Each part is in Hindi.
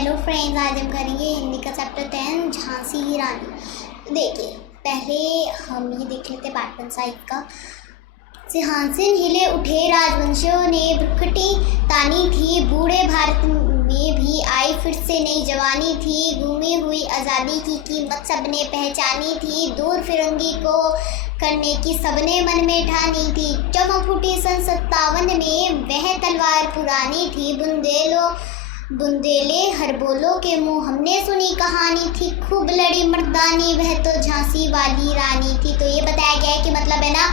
हेलो फ्रेंड्स, आज हम करेंगे हिंदी का चैप्टर 10 झांसी की रानी। देखिए, पहले हम ये देख लेते बाटन साहिब का। सिंहासन हिले उठे राजवंशियों ने भ्रुकुटी तानी थी, बूढ़े भारत में भी आई फिर से नई जवानी थी। घूमी हुई आज़ादी की कीमत सबने पहचानी थी, दूर फिरंगी को करने की सबने मन में ठानी थी। चमक फूटी सन 57 में वह तलवार पुरानी थी, बुंदेले हर बोलो के मुँह हमने सुनी कहानी थी। खूब लड़ी मर्दानी वह तो झांसी वाली रानी थी। तो ये बताया गया है कि मतलब है ना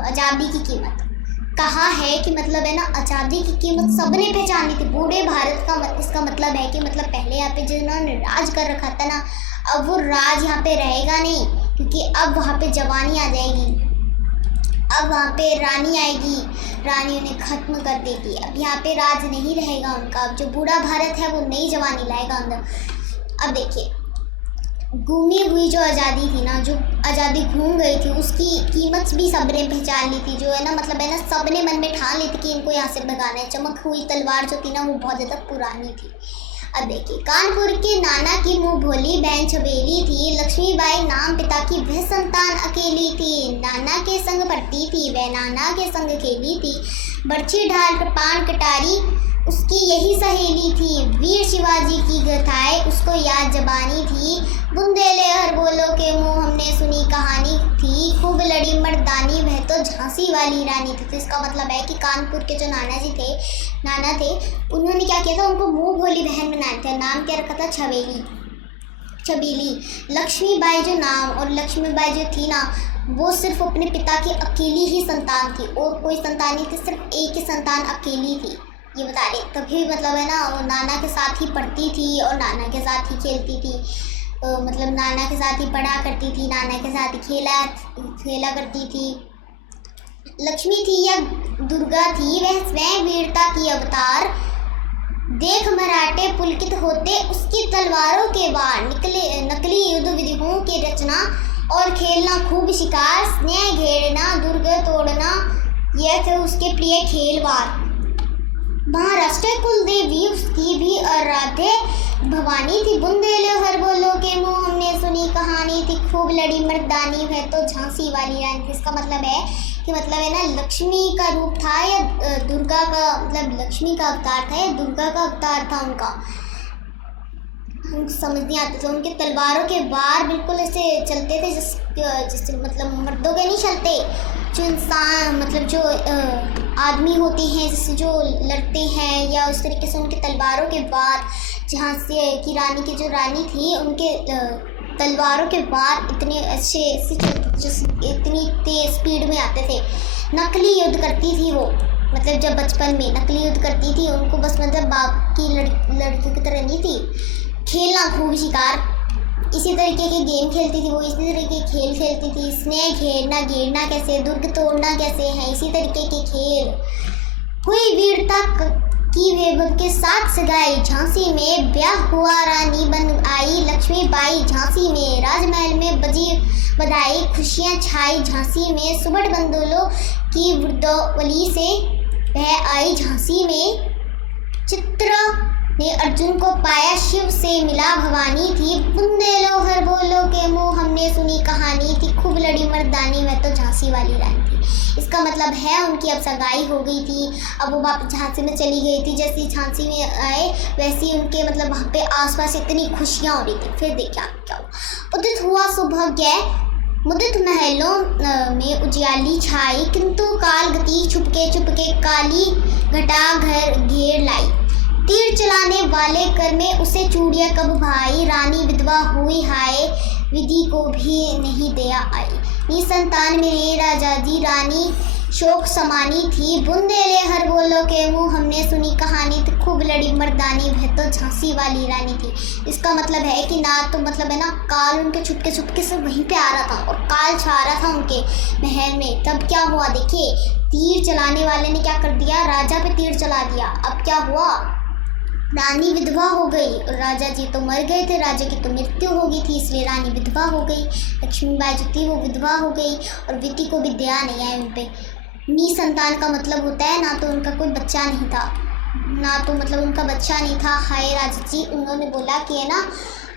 आज़ादी की कीमत कहा है कि मतलब है ना आज़ादी की कीमत सबने पहचानी थी। बूढ़े भारत का इसका मतलब है कि मतलब पहले यहाँ पे जिन्होंने राज कर रखा था ना, अब वो राज यहाँ पे रहेगा नहीं, क्योंकि अब वहाँ पे जवानी आ जाएगी। अब वहाँ पे रानी आएगी, रानी उन्हें ख़त्म कर देगी। अब यहाँ पे राज नहीं रहेगा उनका। अब जो बूढ़ा भारत है वो नई जवानी लाएगा अंदर। अब देखिए, घूमी हुई जो आज़ादी थी ना, जो आज़ादी घूम गई थी, उसकी कीमत भी सबने पहचान ली थी। जो है ना मतलब है ना सबने मन में ठान ली थी कि इनको यहाँ से भगाना है। चमक हुई तलवार जो थी ना वो बहुत ज़्यादा पुरानी थी। अब देखिए, कानपुर के नाना की मुँह भोली बहन छबेली थी। लक्ष्मीबाई नाम पिता की वह संतान अकेली थी। नाना के संग पढ़ती थी वह, नाना के संग खेली थी। बर्छी ढाल पान कटारी उसकी यही सहेली थी। वीर शिवाजी की गाथाएं उसको याद जबानी थी। बुंदेले हर बोलो के मुँह हमने सुनी कहानी थी। खूब लड़ी मर्दानी वह तो झांसी वाली रानी थी। तो इसका मतलब है कि कानपुर के जो नाना थे, उन्होंने क्या किया था, उनको मुँह भोली बहन बनाया था। नाम क्या रखा था? छबीली। लक्ष्मीबाई जो नाम और लक्ष्मीबाई जो थी ना, वो सिर्फ अपने पिता की अकेली ही संतान थी और कोई संतान नहीं थी, सिर्फ एक ही संतान अकेली थी। ये बता रहे तभी मतलब है ना वो नाना के साथ ही पढ़ती थी और नाना के साथ ही खेलती थी। मतलब नाना के साथ ही पढ़ा करती थी, नाना के साथ ही खेला करती थी। लक्ष्मी थी या दुर्गा थी, वह स्वयं वीरता की अवतार। देख मराठे पुलकित होते उसकी तलवारों के वार। नकली युद्ध विधियों की रचना और खेलना खूब शिकार। स्नेह घेरना दुर्ग तोड़ना यह थे उसके प्रिय खेलवार। महाराष्ट्र कुल देवी उसकी भी आराध्य भवानी थी। बुंदेले हर बोलो के मुँह हमने सुनी कहानी थी। खूब लड़ी मर्दानी वह तो झांसी वाली रानी। इसका मतलब है कि मतलब है ना लक्ष्मी का रूप था या दुर्गा का, मतलब लक्ष्मी का अवतार था या दुर्गा का अवतार था उनका, समझ नहीं आते थे। उनके तलवारों के वार बिल्कुल ऐसे चलते थे जिससे मतलब मर्दों के नहीं चलते, जो इंसान मतलब जो आदमी होते हैं जैसे जो लड़ते हैं, या उस तरीके से उनके तलवारों के वार, जहाँ से की रानी की जो रानी थी उनके तलवारों के वार इतने अच्छे इतनी तेज स्पीड में आते थे। नकली युद्ध करती थी वो, मतलब जब बचपन में नकली युद्ध करती थी, उनको बस मतलब बाप की लड़कियों की तरह नहीं थी। खेलना खूब शिकार, इसी तरीके के गेम खेलती थी वो, इसी तरीके के खेल खेलती थी। स्नेह घेरना कैसे, दुर्ग तोड़ना कैसे है, इसी तरीके के खेल। हुई वीरता की वैभव के साथ सगाई। झांसी में ब्याह हुआ, रानी बन आई लक्ष्मीबाई झांसी में। राजमहल में बजी बधाई, खुशियाँ छाई झांसी में। सुबह बंदोलों की वृद्धवली से वह आई झांसी में। चित्रा ने अर्जुन को पाया, शिव से मिला भवानी थी। बुंदेलो हर बोलो के मुँह हमने सुनी कहानी थी। खूब लड़ी मर्दानी वह तो झांसी वाली रानी थी। इसका मतलब है उनकी अब सगाई हो गई थी, अब वो वापस झांसी में चली गई थी। जैसे झांसी में आए वैसे ही उनके मतलब वहाँ पे आसपास इतनी खुशियाँ हो रही थी। फिर देखिए क्या हुआ। उदित हुआ सौभाग्य, मुदित महलों में उजियाली छाई। किंतु काल गति छुपके काली घटा घर घेर लाई। तीर चलाने वाले कर में उसे चूड़िया कब भाई। रानी विधवा हुई हाय, विधि को भी नहीं दया आई। निसंतान मेरे राजा जी, रानी शोक समानी थी। बुंदेले हर बोलो के मुँह हमने सुनी कहानी थी। खूब लड़ी मर्दानी वह तो झांसी वाली रानी थी। इसका मतलब है कि ना तो मतलब है ना काल उनके छुपके से वहीं पे आ रहा था और काल छा रहा था उनके महल में। तब क्या हुआ देखिए, तीर चलाने वाले ने क्या कर दिया, राजा पे तीर चला दिया। अब क्या हुआ, रानी विधवा हो गई और राजा जी तो मर गए थे, राजा की तो मृत्यु हो गई थी, इसलिए रानी विधवा हो गई। लक्ष्मीबाई जो थी वो विधवा हो गई और विधि को भी दया नहीं आई उन पे। निसंतान का मतलब होता है ना तो उनका कोई बच्चा नहीं था, ना तो मतलब उनका बच्चा नहीं था। हाय राजा जी, उन्होंने बोला कि है ना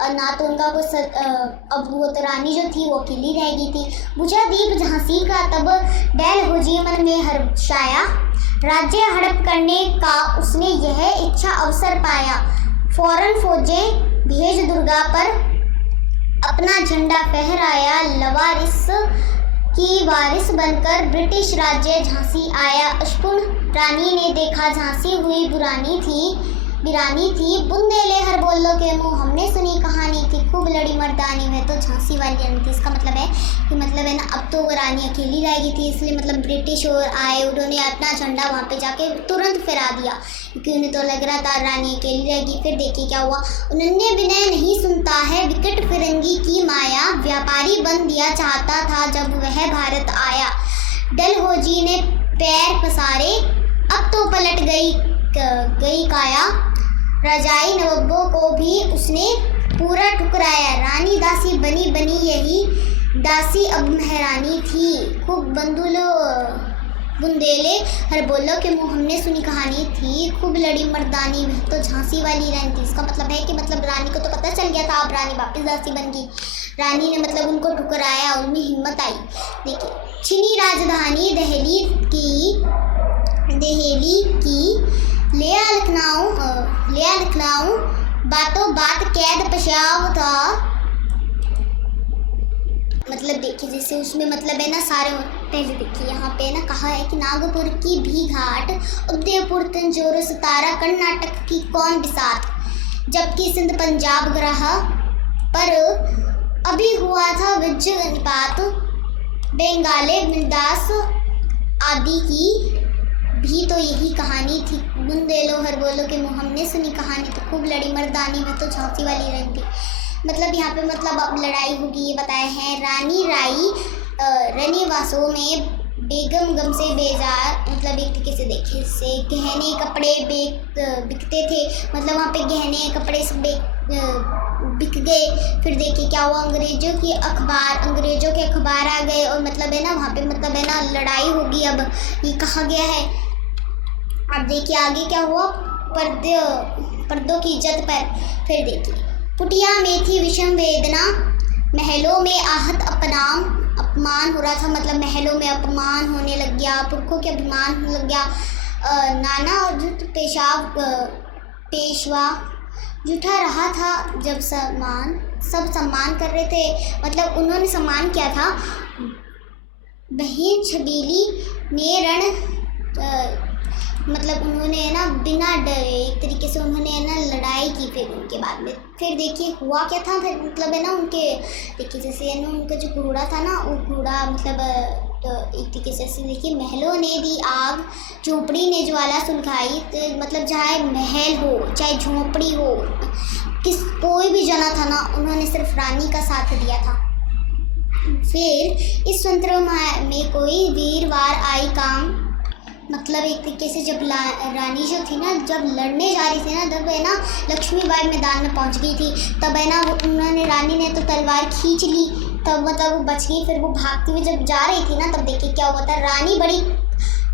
ना तो उनका कुछ अब वो तो रानी जो थी वो अकेली रह गई थी। बुझा दीप झांसी का तब डैल हो जी मन में हर्षाया, राज्य हड़प करने का उसने यह इच्छा अवसर पाया। फौरन फौजें भेज दुर्गा पर अपना झंडा फहराया, लवारिस की वारिस बनकर ब्रिटिश राज्य झांसी आया। अशपुन रानी ने देखा झांसी हुई वीरानी थी, बुंदेले हर बोलो के मुँह हमने सुनी कहानी थी, खूब लड़ी मर्दानी में। तो झांसी वाली रानी थी, इसका मतलब है कि मतलब है ना अब तो वो रानी अकेली रह गई थी, इसलिए मतलब ब्रिटिश और आए, उन्होंने अपना झंडा वहाँ पे जाके तुरंत फहरा दिया, क्योंकि उन्हें तो लग रहा था रानी अकेली रहेगी। फिर देखिए क्या हुआ, उन्होंने विनय नहीं सुनता है विकट फिरंगी की माया, व्यापारी बन दिया चाहता था जब वह भारत आया। डलहौजी ने पैर पसारे, अब तो पलट गई काया, रजाई नवाबों को भी उसने पूरा ठुकराया। रानी दासी बनी यही दासी अब महारानी थी, खूब बुंदेले हर बोलो के मुँह हमने सुनी कहानी थी, खूब लड़ी मर्दानी में। तो झांसी वाली रानी थी, इसका मतलब है कि मतलब रानी को तो पता चल गया था अब रानी वापस दासी बन गई। रानी ने मतलब उनको ठुकराया, उनमें हिम्मत आई। देखिए, चीनी राजधानी दहली की लिया लखनऊ बातों बात कैद पेशाब था। मतलब देखिए जैसे उसमें मतलब है ना सारे पहले देखिए यहाँ पे ना कहा है कि नागपुर की भी घाट, उदयपुर तंजौर सतारा, कर्नाटक की कौन बिसात, जबकि सिंध पंजाब ग्रह पर अभी हुआ था वज्रपात, बंगाले मिर्दास आदि की भी तो यही कहानी थी। बुंदेलो हर बोलो के मुँह हमने सुनी कहानी तो खूब लड़ी मर्दानी में। तो झांसी वाली रानी थी, मतलब यहाँ पे मतलब अब लड़ाई होगी ये बताया है। रानी राई रनिवासों में बेगम गम से बेजार, मतलब एक तरीके से देखे से गहने कपड़े बिकते थे, मतलब वहाँ पे गहने कपड़े सब बिक गए। फिर देखिए क्या हुआ, अंग्रेजों के अखबार आ गए और मतलब है ना वहाँ पे मतलब है ना लड़ाई होगी। अब ये कहा गया है, अब देखिए आगे क्या हुआ, पर्दों की इज्जत पर। फिर देखिए, कुटिया में थी विषम वेदना, महलों में आहत अपमान हो रहा था, मतलब महलों में अपमान होने लग गया, पुरखों के अभिमान होने लग गया। नाना और पेशवा जूठा रहा था जब सब सम्मान कर रहे थे, मतलब उन्होंने सम्मान किया था। बहन छबीली ने मतलब उन्होंने ना बिना डरे एक तरीके से उन्होंने ना लड़ाई की। फिर उनके बाद में फिर देखिए हुआ क्या था, फिर मतलब है ना उनके देखिए जैसे है ना उनका जो घोड़ा था ना वो घोड़ा मतलब तो एक तरीके से देखिए महलों ने दी आग, झोपड़ी ने ज्वाला सुलगाई। तो मतलब चाहे महल हो चाहे झोपड़ी हो, कोई भी जना था ना उन्होंने सिर्फ रानी का साथ दिया था। फिर इस स्वतंत्र में कोई वीरवार आई काम, मतलब एक तरीके से जब रानी जो थी ना जब लड़ने जा रही थी ना तब है ना लक्ष्मीबाई मैदान में पहुंच गई थी, तब है ना उन्होंने रानी ने तो तलवार खींच ली, तब मतलब वो बच गई। फिर वो भागती हुई जब जा रही थी ना तब देखिए क्या हुआ था, रानी बड़ी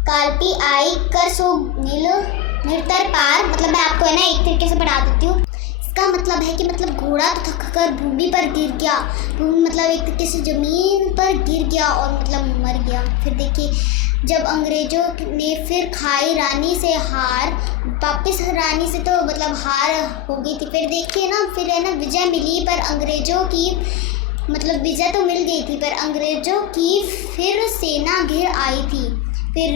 काल्पी आई कर सो निरतर पार। मतलब मैं आपको है ना एक तरीके से पढ़ा देती हूँ, इसका मतलब है कि मतलब घोड़ा तो थक कर भूमि पर गिर गया, मतलब एक तरीके से ज़मीन पर गिर गया और मतलब मर गया। फिर देखिए जब अंग्रेज़ों ने फिर खाई रानी से हार, वापस रानी से तो मतलब हार हो गई थी। फिर देखिए ना फिर है ना विजय मिली, पर अंग्रेज़ों की मतलब विजय तो मिल गई थी पर अंग्रेज़ों की फिर सेना घिर आई थी। फिर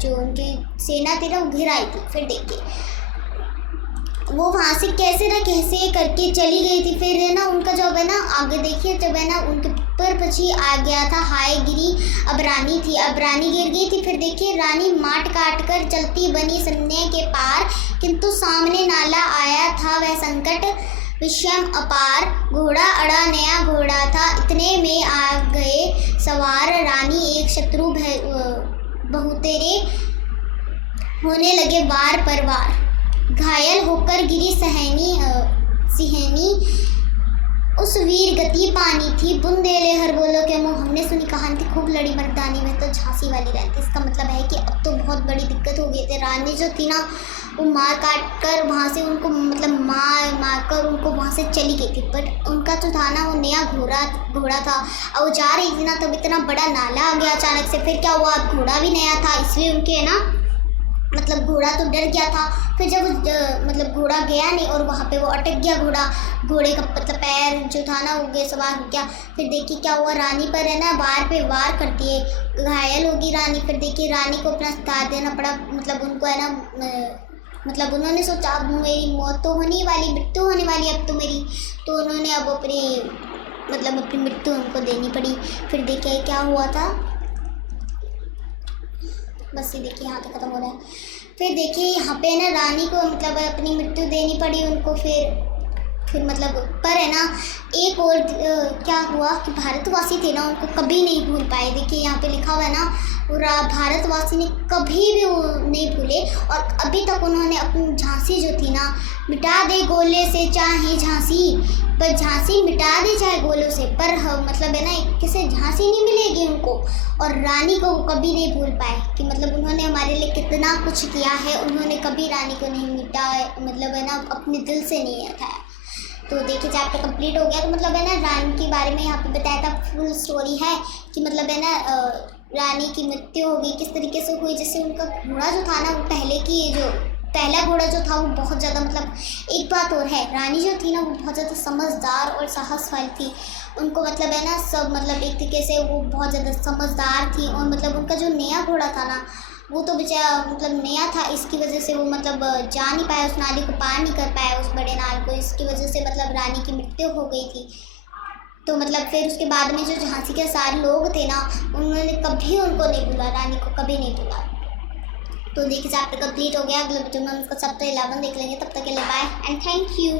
जो उनकी सेना थी ना वो घिर आई थी। फिर देखिए वो वहाँ से कैसे ना कैसे करके चली गई थी। फिर है ना उनका जब है ना आगे देखिए जब है ना उनके पर पची आ गया था, हाय गिरी अब रानी थी, अब रानी गिर गई थी। फिर देखिए रानी माट काट कर चलती बनी सन्ने के पार, किंतु सामने नाला आया था वह संकट विषम अपार। घोड़ा अड़ा नया घोड़ा था, इतने में आ गए सवार रानी, एक शत्रु बहुतेरे होने लगे वार पर वार। घायल होकर गिरी सिहनी उस वीर गति पानी थी बुंदेले हर बोलो के मुँह। हमने सुनी कहानी थी खूब लड़ी मर्दानी में तो झांसी वाली रहती। इसका मतलब है कि अब तो बहुत बड़ी दिक्कत हो गई थी। रानी जो थी ना वो मार काट कर वहाँ से उनको मतलब मार कर उनको वहाँ से चली गई थी। बट उनका जो था ना वो नया घोड़ा था और वो जा रही थी ना तब इतना बड़ा नाला आ गया अचानक से। फिर क्या हुआ, घोड़ा भी नया था इसलिए उनके है ना मतलब घोड़ा तो डर गया था। फिर जब मतलब घोड़ा गया नहीं और वहाँ पे वो अटक गया घोड़े का मतलब पैर जो था ना वो गए सवार हो गया। फिर देखिए क्या हुआ, रानी पर है ना वार पे वार करती है, घायल होगी रानी। फिर देखिए रानी को अपना साथ देना पड़ा। मतलब उनको है ना मतलब उन्होंने सोचा अब मेरी मौत तो होने वाली, मृत्यु होने वाली अब तो मेरी, तो उन्होंने अब अपनी मृत्यु उनको देनी पड़ी। फिर देखिए क्या हुआ था, बस ये देखिए यहाँ पे ख़त्म हो रहा है। फिर देखिए यहाँ पे ना रानी को मतलब अपनी मृत्यु देनी पड़ी उनको। फिर मतलब पर है ना एक और क्या हुआ कि भारतवासी थे ना उनको कभी नहीं भूल पाए। देखिए यहाँ पे लिखा हुआ है ना भारतवासी ने कभी भी वो नहीं भूले और अभी तक उन्होंने अपनी झांसी जो थी ना, मिटा दे गोले से चाहे झांसी, पर झांसी मिटा दी चाहे गोलों से, पर मतलब है ना किसी झांसी नहीं मिलेगी उनको। और रानी को वो कभी नहीं भूल पाए कि मतलब उन्होंने हमारे लिए कितना कुछ किया है। उन्होंने कभी रानी को नहीं मिटा मतलब है ना अपने दिल से नहीं हटाया। तो देखिए चैप्टर कंप्लीट हो गया। तो मतलब है ना रानी के बारे में यहाँ पे बताया था, फुल स्टोरी है कि मतलब है ना रानी की मृत्यु हो गई किस तरीके से हुई। जैसे उनका घोड़ा जो था ना वो पहला घोड़ा जो था वो बहुत ज़्यादा मतलब एक बात और है, रानी जो थी ना वो बहुत ज़्यादा समझदार और साहस वाली थी। उनको मतलब है ना सब मतलब एक तरीके से वो बहुत ज़्यादा समझदार थी। और मतलब उनका जो नया घोड़ा था ना वो तो बेचारा मतलब नया था, इसकी वजह से वो मतलब जा नहीं पाया, उस नाली को पार नहीं कर पाया, उस बड़े नाल को। इसकी वजह से मतलब रानी की मृत्यु हो गई थी। तो मतलब फिर उसके बाद में जो झांसी के सारे लोग थे ना उन्होंने कभी उनको नहीं भूला, रानी को कभी नहीं भूला। तो देखिए चैप्टर कंप्लीट हो गया। अगले वीडियो में हम उसका चैप्टर 11 देख लेंगे। तब तक के लिए बाय एंड थैंक यू।